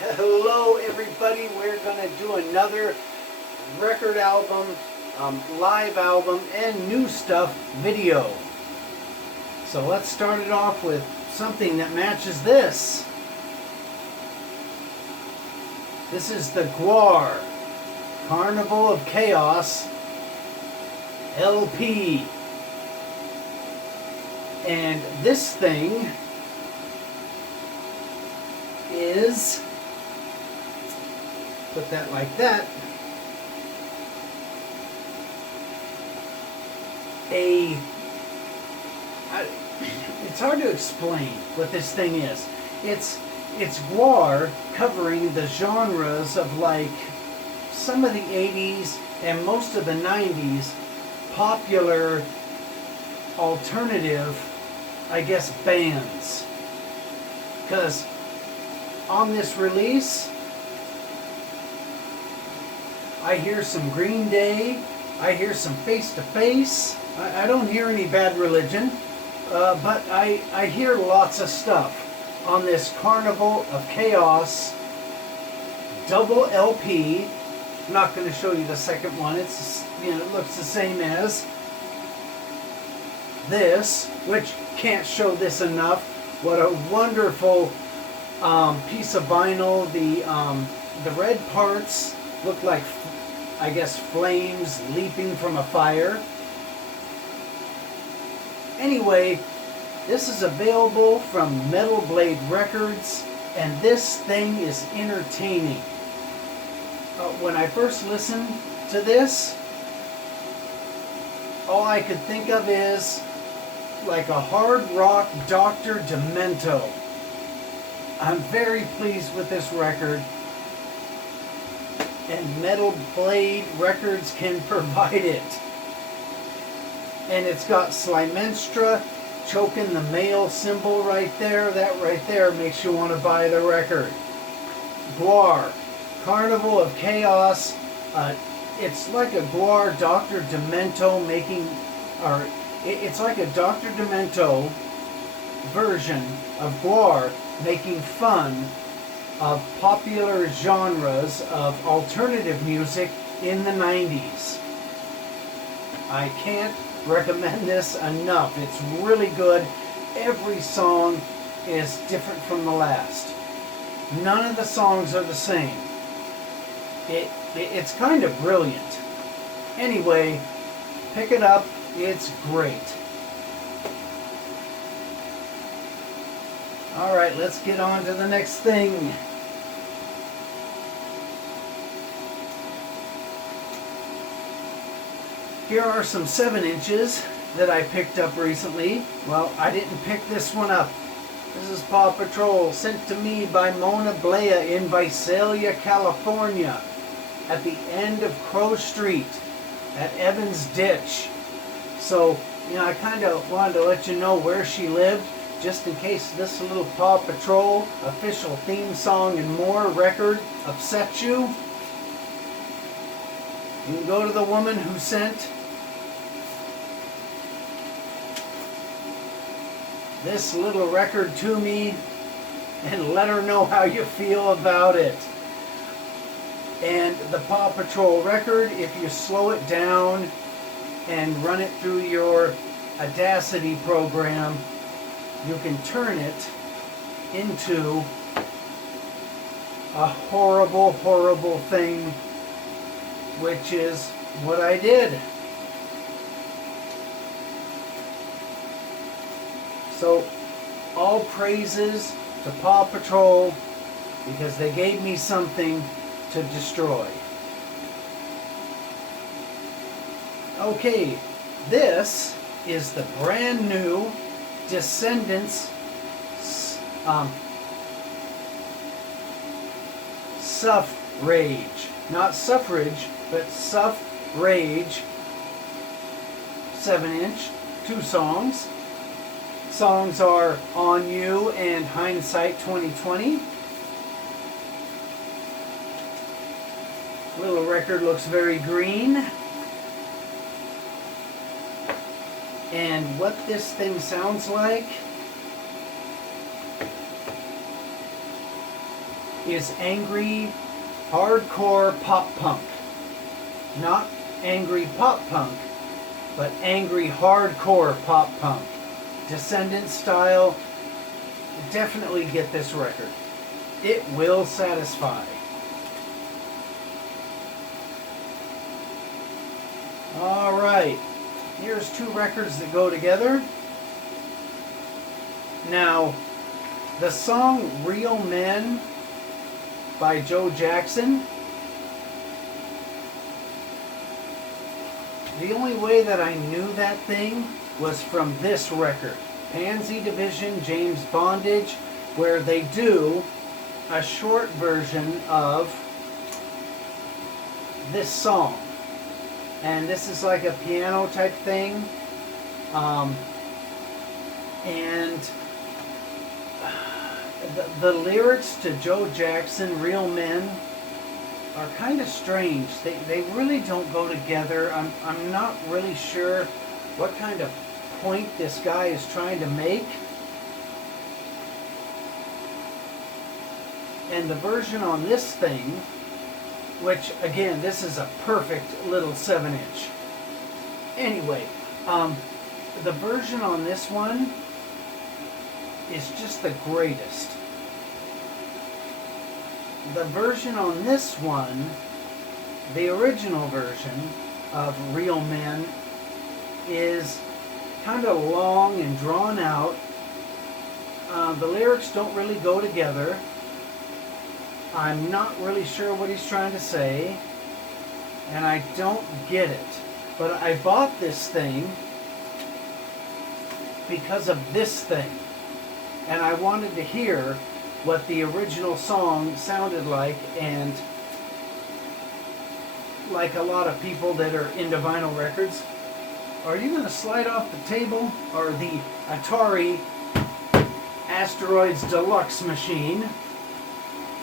Hello everybody, we're going to do another record album, live album, and new stuff video. So let's start it off with something that matches this. This is the GWAR Carnival of Chaos LP. And this thing is, put that like that, it's hard to explain what this thing is. It's GWAR covering the genres of like some of the 80s and most of the 90s popular alternative, I guess, bands. Because on this release, I hear some Green Day, I hear some Face to Face, I don't hear any Bad Religion, but I hear lots of stuff on this Carnival of Chaos double LP. I'm not going to show you the second one. It's, it looks the same as this, which can't show this enough. What a wonderful piece of vinyl. The red parts look like, I guess, flames leaping from a fire. Anyway, this is available from Metal Blade Records, and this thing is entertaining. When I first listened to this, all I could think of is like a hard rock Dr. Demento. I'm very pleased with this record, and Metal Blade Records can provide it. And it's got Slimenstra choking the male symbol right there. That right there makes you want to buy the record. GWAR Carnival of Chaos. It's like a GWAR Dr. Demento making, or it's like a Dr. Demento version of GWAR making fun of popular genres of alternative music in the 90s. I can't recommend this enough. It's really good. Every song is different from the last. None of the songs are the same. It's kind of brilliant. Anyway, pick it up. It's great. Alright, let's get on to the next thing. Here are some 7-inches that I picked up recently. Well, I didn't pick this one up. This is Paw Patrol, sent to me by Mona Blea in Visalia, California, at the end of Crow Street, at Evans Ditch. So, I kind of wanted to let you know where she lived, just in case this little Paw Patrol official theme song and more record upsets you. You can go to the woman who sent this little record to me and let her know how you feel about it. And the Paw Patrol record, if you slow it down and run it through your Audacity program, you can turn it into a horrible, horrible thing, which is what I did. So, all praises to Paw Patrol, because they gave me something to destroy. Okay, this is the brand new Descendants Suffrage. Not suffrage, but Suffrage 7-inch, 2 songs. Songs are On You and Hindsight 2020. Little record looks very green. And what this thing sounds like is angry hardcore pop punk. Not angry pop punk, but angry hardcore pop punk. Descendant style. Definitely get this record. It will satisfy. Alright, here's two records that go together. Now, the song Real Men by Joe Jackson, the only way that I knew that thing was from this record, Pansy Division, James Bondage, where they do a short version of this song. And this is like a piano type thing. And the lyrics to Joe Jackson, Real Men, are kind of strange. They really don't go together. I'm not really sure what kind of point this guy is trying to make. And the version on this thing, which again, this is a perfect little 7-inch. Anyway, the version on this one is just the greatest. The version on this one, the original version of Real Men, is kind of long and drawn out. The lyrics don't really go together. I'm not really sure what he's trying to say, and I don't get it. But I bought this thing because of this thing, and I wanted to hear what the original song sounded like. And like a lot of people that are into vinyl records, are you going to slide off the table? Or the Atari Asteroids Deluxe machine?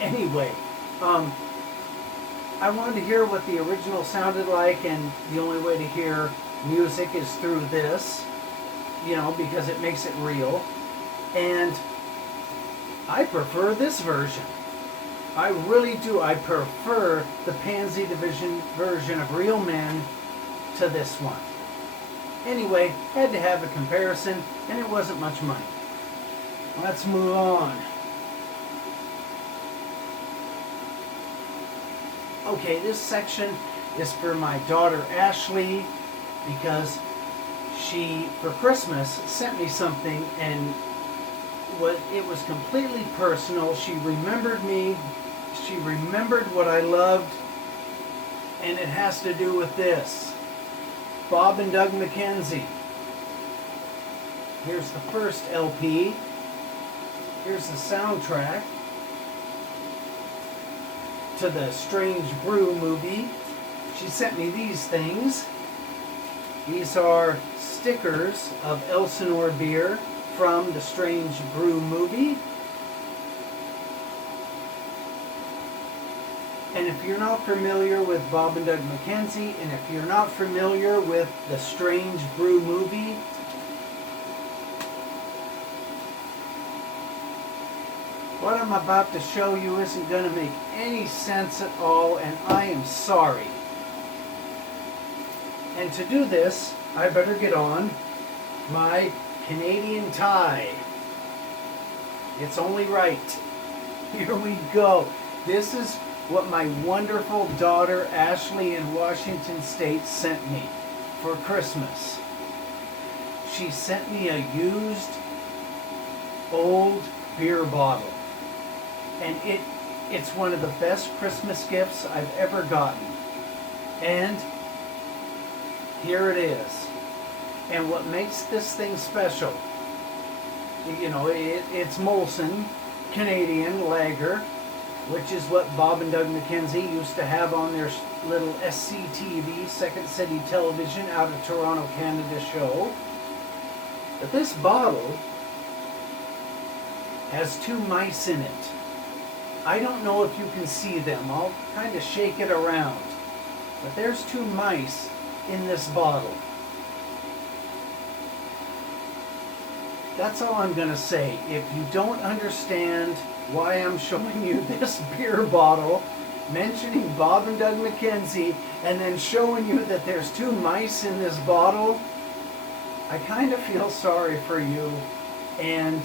Anyway, I wanted to hear what the original sounded like, and the only way to hear music is through this, you know, because it makes it real. And I prefer this version. I really do. I prefer the Pansy Division version of Real Men to this one. Anyway, had to have a comparison, and it wasn't much money. Let's move on. Okay, this section is for my daughter Ashley, because she, for Christmas, sent me something, and it was completely personal. She remembered me, she remembered what I loved, and it has to do with this. Bob and Doug McKenzie. Here's the first LP. Here's the soundtrack to the Strange Brew movie. She sent me these things. These are stickers of Elsinore beer from the Strange Brew movie. And if you're not familiar with Bob and Doug McKenzie, and if you're not familiar with the Strange Brew movie, what I'm about to show you isn't going to make any sense at all, and I am sorry. And to do this, I better get on my Canadian tie. It's only right. Here we go. This is what my wonderful daughter Ashley in Washington State sent me for Christmas. She sent me a used old beer bottle. And it's one of the best Christmas gifts I've ever gotten. And here it is. And what makes this thing special, you know, it's Molson Canadian Lager, which is what Bob and Doug McKenzie used to have on their little SCTV, Second City Television, out of Toronto, Canada show. But this bottle has two mice in it. I don't know if you can see them. I'll kind of shake it around. But there's two mice in this bottle. That's all I'm going to say. If you don't understand why I'm showing you this beer bottle, mentioning Bob and Doug McKenzie, and then showing you that there's 2 mice in this bottle, I kind of feel sorry for you, and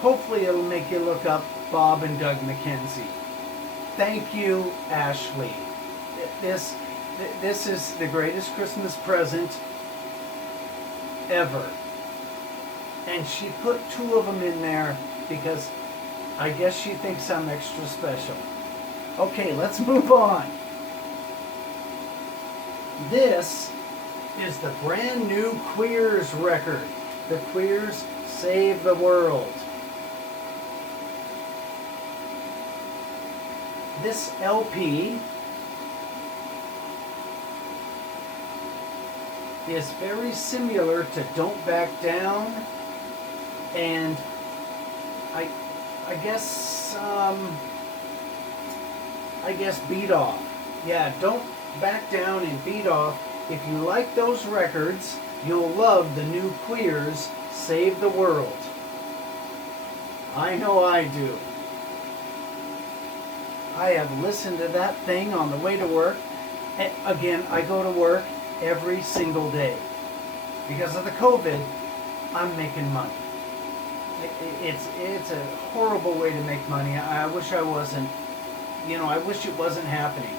hopefully it'll make you look up Bob and Doug McKenzie. Thank you, Ashley. This is the greatest Christmas present ever. And she put 2 of them in there because I guess she thinks I'm extra special. Okay, let's move on. This is the brand new Queers record. The Queers Save the World. This LP is very similar to Don't Back Down, and I guess Beat Off. Yeah, Don't Back Down and Beat Off. If you like those records, you'll love the new Queers Save the World. I know I do. I have listened to that thing on the way to work. And again, I go to work every single day. Because of the COVID, I'm making money. It's a horrible way to make money. I wish I wasn't, I wish it wasn't happening.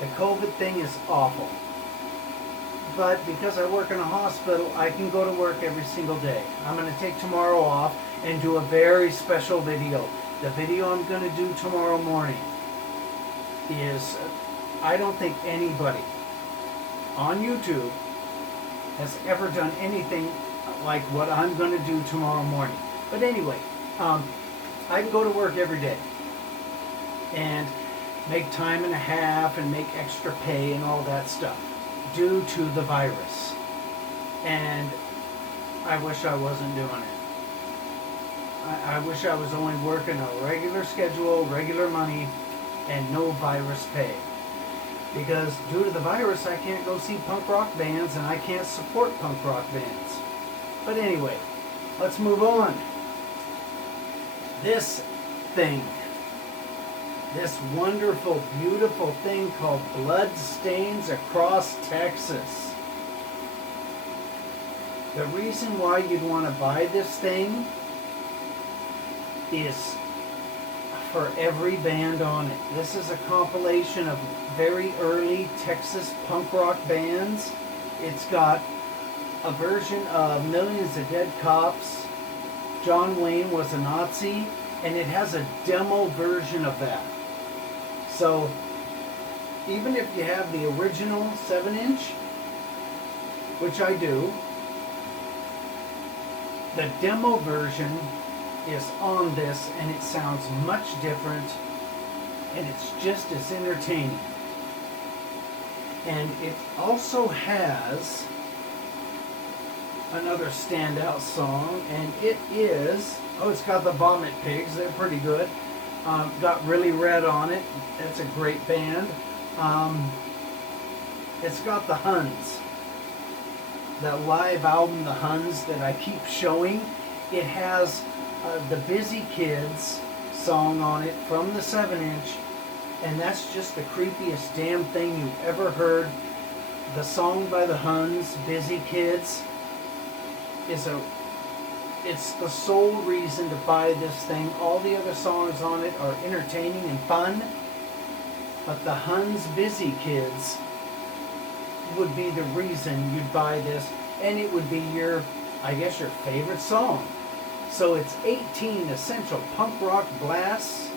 The COVID thing is awful. But because I work in a hospital, I can go to work every single day. I'm going to take tomorrow off and do a very special video. The video I'm going to do tomorrow morning is, I don't think anybody on YouTube has ever done anything like what I'm going to do tomorrow morning. But anyway, I go to work every day and make time and a half and make extra pay and all that stuff due to the virus. And I wish I wasn't doing it. I wish I was only working a regular schedule, regular money, and no virus pay. Because due to the virus, I can't go see punk rock bands and I can't support punk rock bands. But anyway, let's move on. This thing, this wonderful, beautiful thing called Bloodstains Across Texas. The reason why you'd want to buy this thing is for every band on it. This is a compilation of very early Texas punk rock bands. It's got a version of Millions of Dead Cops, John Wayne Was a Nazi, and it has a demo version of that. So even if you have the original 7-inch, which I do, the demo version is on this and it sounds much different and it's just as entertaining. And it also has another standout song, and it is, it's got the Vomit Pigs, they're pretty good. Got Really Red on it, it's a great band. It's got the Huns, that live album, The Huns, that I keep showing. It has the Busy Kids song on it from the 7-inch, and that's just the creepiest damn thing you've ever heard. The song by the Huns, Busy Kids, it's the sole reason to buy this thing. All the other songs on it are entertaining and fun, but the Huns' Busy Kids would be the reason you'd buy this, and it would be your favorite song. So it's 18 essential punk rock blasts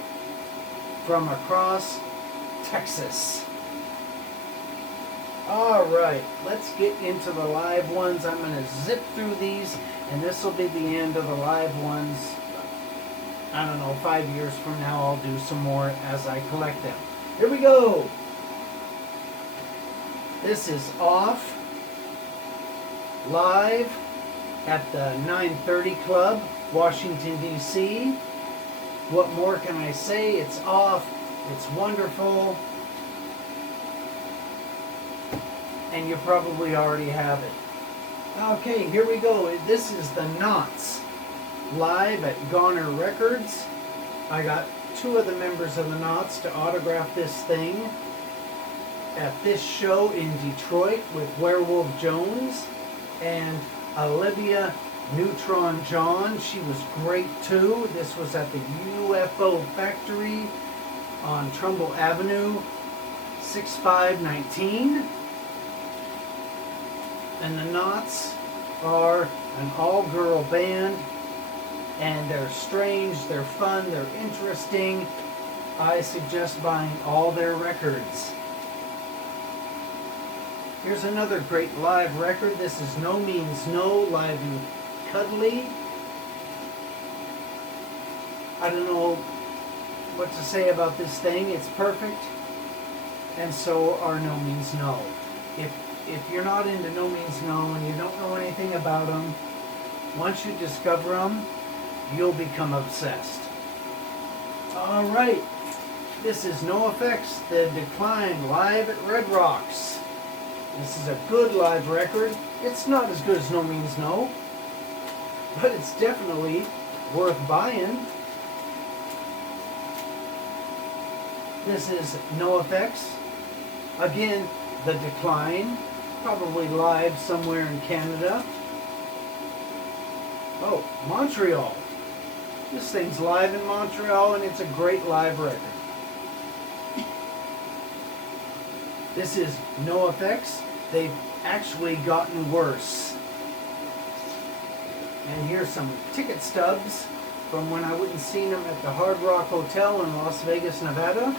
from across Texas. Alright, let's get into the live ones. I'm going to zip through these, and this will be the end of the live ones. I don't know, 5 years from now I'll do some more as I collect them. Here we go! This is Off, live at the 930 Club, Washington, D.C. What more can I say? It's Off, it's wonderful, and you probably already have it. Okay, here we go. This is the Knots live at Goner Records. I got two of the members of the Knots to autograph this thing at this show in Detroit with Werewolf Jones and Olivia Neutron John. She was great too. This was at the UFO Factory on Trumbull Avenue, 6519. And the Knots are an all-girl band, and they're strange, they're fun, they're interesting. I suggest buying all their records. Here's another great live record. This is No Means No, live in Cuddly. I don't know what to say about this thing. It's perfect, and so are No Means No. If you're not into No Means No and you don't know anything about them, once you discover them, you'll become obsessed. All right, this is NoFX, The Decline, live at Red Rocks. This is a good live record. It's not as good as No Means No, but it's definitely worth buying. This is NoFX. Again, The Decline, probably live somewhere in Canada. Oh, Montreal. This thing's live in Montreal, and it's a great live record. This is NoFX. They've actually gotten worse. And here's some ticket stubs from when I went and seen them at the Hard Rock Hotel in Las Vegas, Nevada,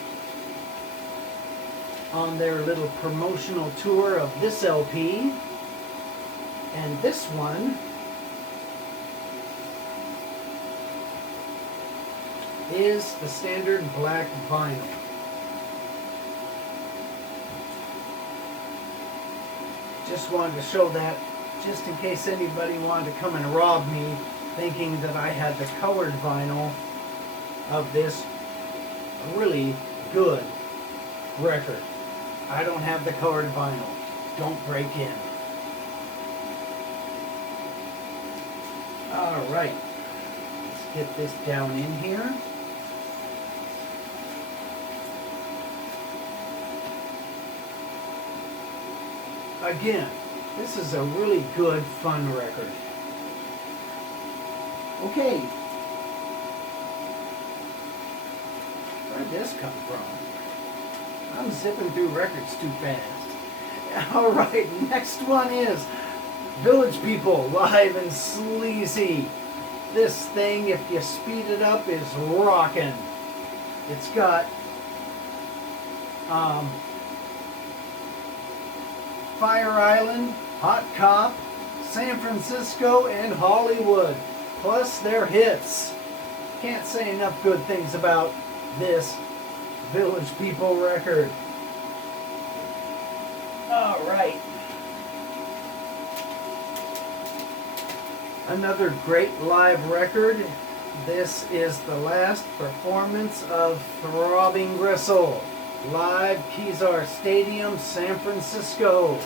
on their little promotional tour of this LP. And this one is the standard black vinyl. Just wanted to show that, just in case anybody wanted to come and rob me thinking that I had the colored vinyl of this really good record. I don't have the colored vinyl. Don't break in. All right, let's get this down in here. Again, this is a really good, fun record. Okay. Where'd this come from? I'm zipping through records too fast. All right, next one is Village People, live in Sleazy. This thing, if you speed it up, is rockin'. It's got Fire Island, Hot Cop, San Francisco, and Hollywood, plus their hits. Can't say enough good things about this Village People record. All right. Another great live record. This is the last performance of Throbbing Gristle, live Kezar Stadium, San Francisco.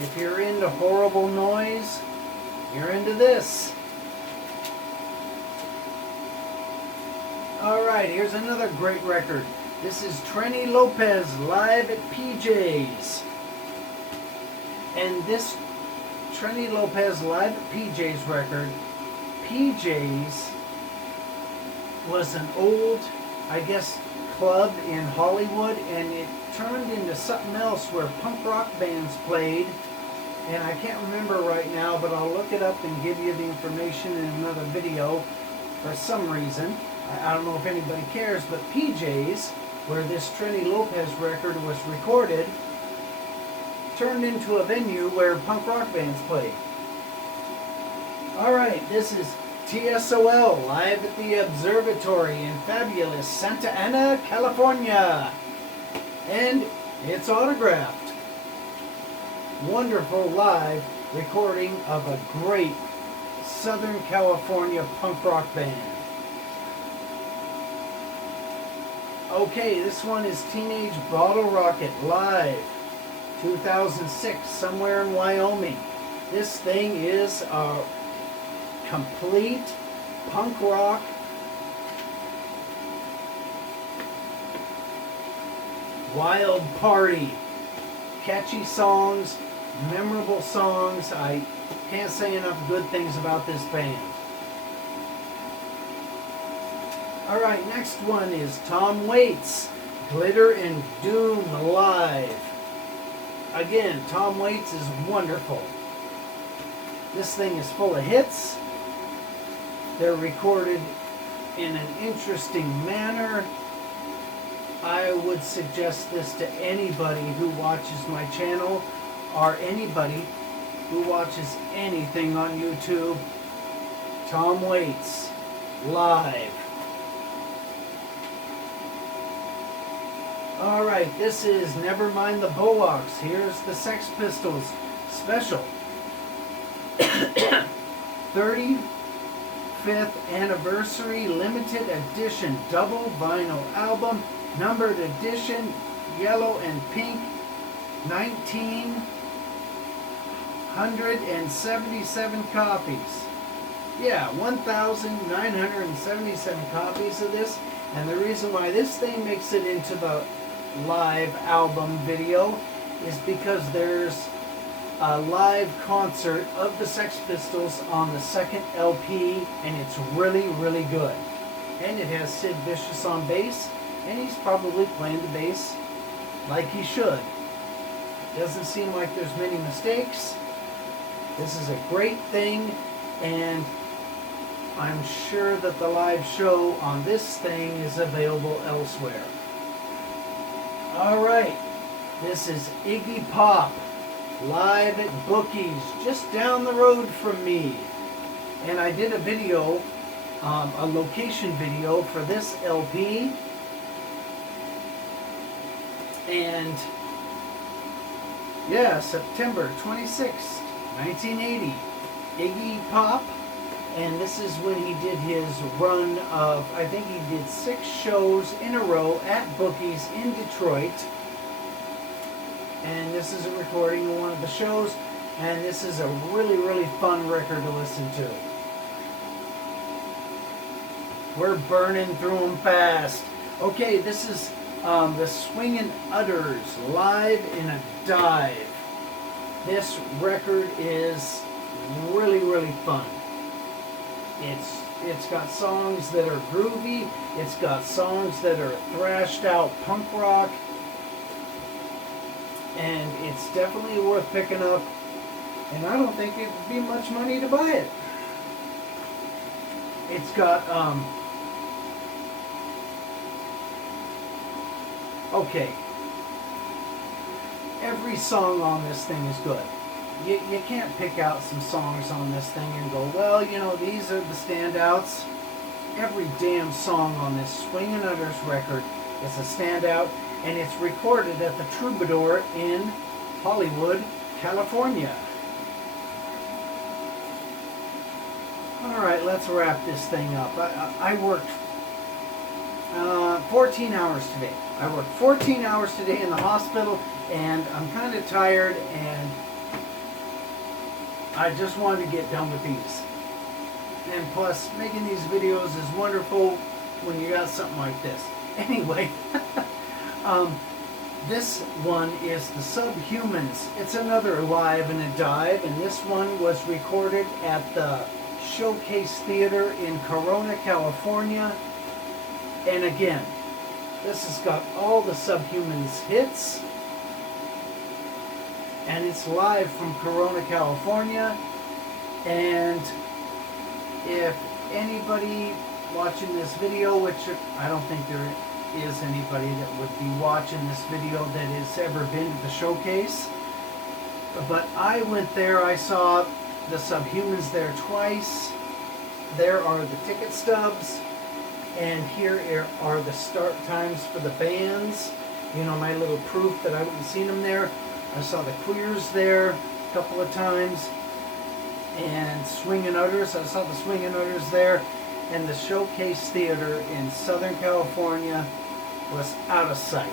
If you're into horrible noise, you're into this. Alright, here's another great record. This is Trenny Lopez, live at PJ's. And this Trenny Lopez live at PJ's record, PJ's was an old, I guess, club in Hollywood, and it turned into something else where punk rock bands played, and I can't remember right now, but I'll look it up and give you the information in another video for some reason. I don't know if anybody cares, but PJ's, where this Trenny Lopez record was recorded, turned into a venue where punk rock bands played. Alright, this is TSOL, live at the Observatory in fabulous Santa Ana, California. And it's autographed. Wonderful live recording of a great Southern California punk rock band. Okay, this one is Teenage Bottle Rocket, live 2006, somewhere in Wyoming. This thing is a complete punk rock wild party. Catchy songs, memorable songs. I can't say enough good things about this band. Alright, next one is Tom Waits, Glitter and Doom Live. Again, Tom Waits is wonderful. This thing is full of hits. They're recorded in an interesting manner. I would suggest this to anybody who watches my channel or anybody who watches anything on YouTube. Tom Waits, live. Alright, this is Nevermind the Bollocks. Here's the Sex Pistols special 35th anniversary limited edition double vinyl album, numbered edition, yellow and pink, 1,977 copies. Yeah, 1,977 copies of this. And the reason why this thing makes it into the live album video is because there's a live concert of the Sex Pistols on the second LP, and it's really, really good. And it has Sid Vicious on bass, and he's probably playing the bass like he should. Doesn't seem like there's many mistakes. This is a great thing, and I'm sure that the live show on this thing is available elsewhere. Alright, this is Iggy Pop, live at Bookies, just down the road from me. And I did a video, a location video for this LP. And yeah, September 26th, 1980, Iggy Pop. And this is when he did his run of, I think he did 6 shows in a row at Bookies in Detroit. And this is a recording of one of the shows. And this is a really, really fun record to listen to. We're burning through them fast. Okay, this is the Swingin' Utters, Live in a Dive. This record is really, really fun. It's got songs that are groovy. It's got songs that are thrashed out punk rock. And it's definitely worth picking up. And I don't think it'd be much money to buy it. It's got, okay. Every song on this thing is good. You can't pick out some songs on this thing and go, well, you know, these are the standouts. Every damn song on this Swingin' Utters record is a standout, and it's recorded at the Troubadour in Hollywood, California. Alright, let's wrap this thing up. I worked 14 hours today. I worked 14 hours today in the hospital, and I'm kind of tired, and I just wanted to get done with these. And plus, making these videos is wonderful when you got something like this. Anyway, this one is the Subhumans. It's another live and a dive, and this one was recorded at the Showcase Theater in Corona, California. And again, this has got all the Subhumans hits. And it's live from Corona, California. And if anybody watching this video, which I don't think there is anybody that would be watching this video that has ever been to the Showcase, but I went there. I saw the Subhumans there twice. There are the ticket stubs, and here are the start times for the bands. You know, my little proof that I went and seen them there. I saw the Queers there a couple of times, and Swingin' Utters. I saw the Swingin' Utters there, and the Showcase Theater in Southern California was out of sight.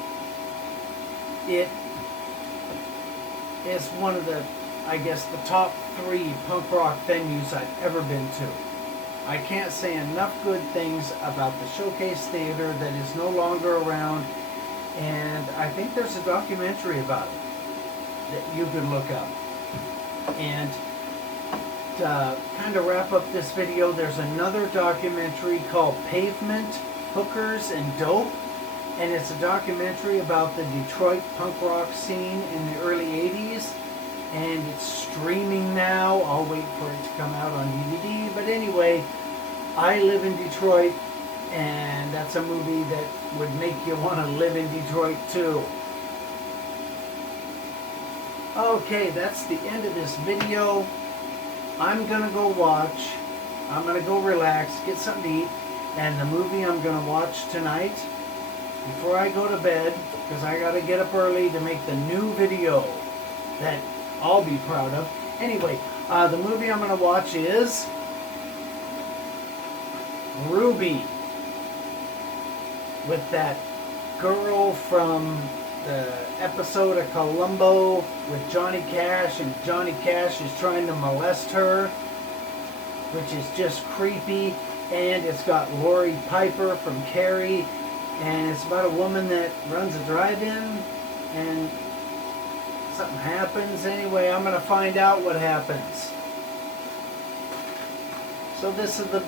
It is one of the, I guess, the top 3 punk rock venues I've ever been to. I can't say enough good things about the Showcase Theater that is no longer around, and I think there's a documentary about it that you could look up. And to kind of wrap up this video, there's another documentary called Pavement, Hookers, and Dope, and it's a documentary about the Detroit punk rock scene in the early 80s, and it's streaming now. I'll wait for it to come out on DVD, but anyway, I live in Detroit, and that's a movie that would make you want to live in Detroit too. Okay, that's the end of this video. I'm gonna go watch, I'm gonna go relax, get something to eat, and the movie I'm gonna watch tonight before I go to bed, because I gotta get up early to make the new video that I'll be proud of. Anyway, the movie I'm gonna watch is Ruby, with that girl from the episode of Columbo with Johnny Cash, and Johnny Cash is trying to molest her, which is just creepy. And it's got Laurie Piper from Carrie, and it's about a woman that runs a drive-in and something happens. Anyway, I'm going to find out what happens. So this is the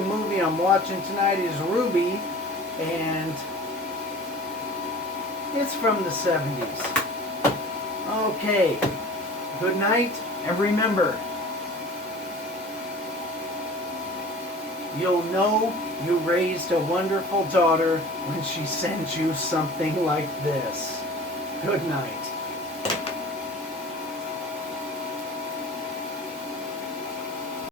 movie I'm watching tonight is Ruby, and it's from the 70s. Okay, good night, and remember, you'll know you raised a wonderful daughter when she sends you something like this. Good night.